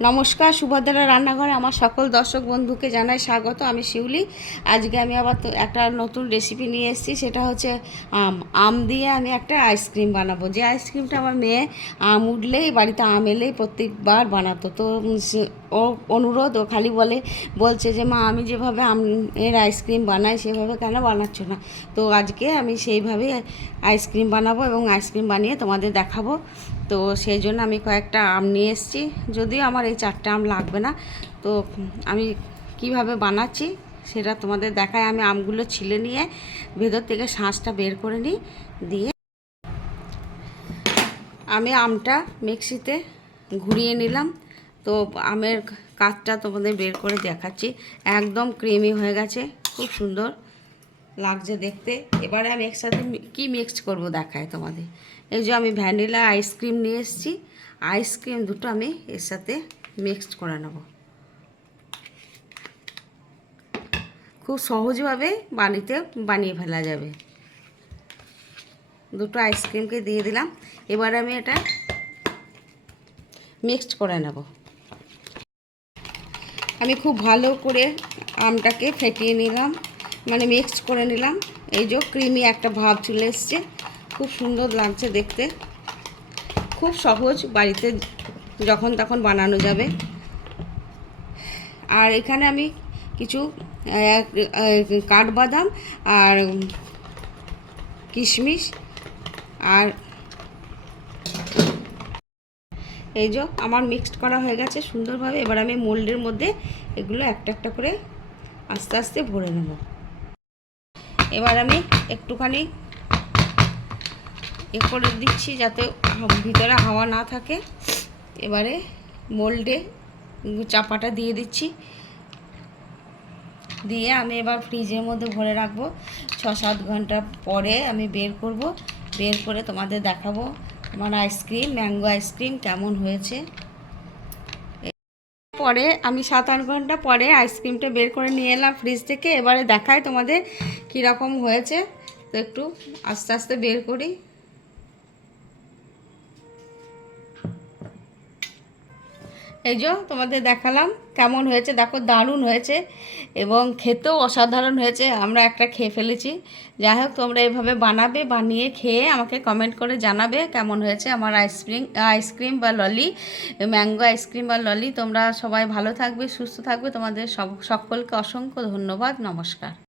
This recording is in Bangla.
নমস্কার, সুভদ্রা রান্নাঘরে আমার সকল দর্শক বন্ধুকে জানাই স্বাগত। আমি শিউলি। আজকে আমি আবার একটা নতুন রেসিপি নিয়ে এসেছি। সেটা হচ্ছে আম দিয়ে আমি একটা আইসক্রিম বানাবো। যে আইসক্রিমটা আমার মেয়ে আম উঠলেই, বাড়িতে আম এলেই প্রত্যেকবার বানাতো। তো ও অনুরোধ, ও খালি বলছে যে মা, আমি যেভাবে আমের আইসক্রিম বানাই সেভাবে কেন বানাচ্ছ না? তো আজকে আমি সেইভাবেই আইসক্রিম বানাবো এবং আইসক্রিম বানিয়ে তোমাদের দেখাবো। তো সেই জন্য আমি কয়েকটা আম নিয়ে এসেছি, যদিও আমার এই 4টে আম লাগবে না। তো আমি কিভাবে বানাচ্ছি সেটা তোমাদের দেখায়। আমি আমগুলো ছিলে নিয়ে ভেতর থেকে শাঁসটা বের করে নিই। দিয়ে আমি আমটা মিক্সিতে ঘুরিয়ে নিলাম। তো আমের কাঠটা তোমাদের বের করে দেখাচ্ছি। একদম ক্রিমি হয়ে গেছে, খুব সুন্দর লাগছে দেখতে। এবারে আমি একসাথে কি মিক্সড করব দেখায় তোমাদের। এই যে আমি ভ্যানিলা আইসক্রিম নিয়ে এসেছি, আইসক্রিম দুটো আমি এর সাথে মিক্সড করে নেব। খুব সহজভাবে বানিয়ে ফেলা যাবে। দুটো আইসক্রিমকে দিয়ে দিলাম। এবার আমি এটা মিক্সড করে নেব। আমি খুব ভালো করে আমটাকে ফেটিয়ে নিলাম, মানে মিক্সড করে নিলাম। এই যে ক্রিমি একটা ভাব চলে এসছে, খুব সুন্দর লাগছে দেখতে। খুব সহজ, বাড়িতে যখন তখন বানানো যাবে। আর এখানে আমি কিছু কাঠবাদাম আর কিশমিশ আর এই যে আমার মিক্সড করা হয়ে গেছে সুন্দরভাবে। এবার আমি মোল্ডের মধ্যে এগুলো একটা একটা করে আস্তে আস্তে ভরে নেব। এবার আমি একটুখানি করে দিচ্ছি যাতে ভিতরে হাওয়া না থাকে। এবারে মোল্ডে চাপাটা দিয়ে দিচ্ছি। দিয়ে আমি এবার ফ্রিজের মধ্যে ভরে রাখবো। 6-7 ঘন্টা পরে আমি বের করব। বের করে তোমাদের দেখাবো আমার আইসক্রিম, ম্যাঙ্গো আইসক্রিম কেমন হয়েছে। পরে আমি 7-8 ঘন্টা পরে আইসক্রিমটা বের করে নিয়ে এলাম ফ্রিজ থেকে। এবারে দেখাই তোমাদের কীরকম হয়েছে। তো একটু আস্তে আস্তে বের করি। এই যে তোমাদের দেখালাম কেমন হয়েছে, দেখো দারুণ হয়েছে এবং খেতেও অসাধারণ হয়েছে। আমরা একটা খেয়ে ফেলেছি। যাই হোক, তোমরা এভাবে বানাবে, বানিয়ে খেয়ে আমাকে কমেন্ট করে জানাবে কেমন হয়েছে আমার আইসক্রিম বা ললি, ম্যাঙ্গো আইসক্রিম বা ললি। তোমরা সবাই ভালো থাকবে, সুস্থ থাকবে। তোমাদের সকলকে অসংখ্য ধন্যবাদ। নমস্কার।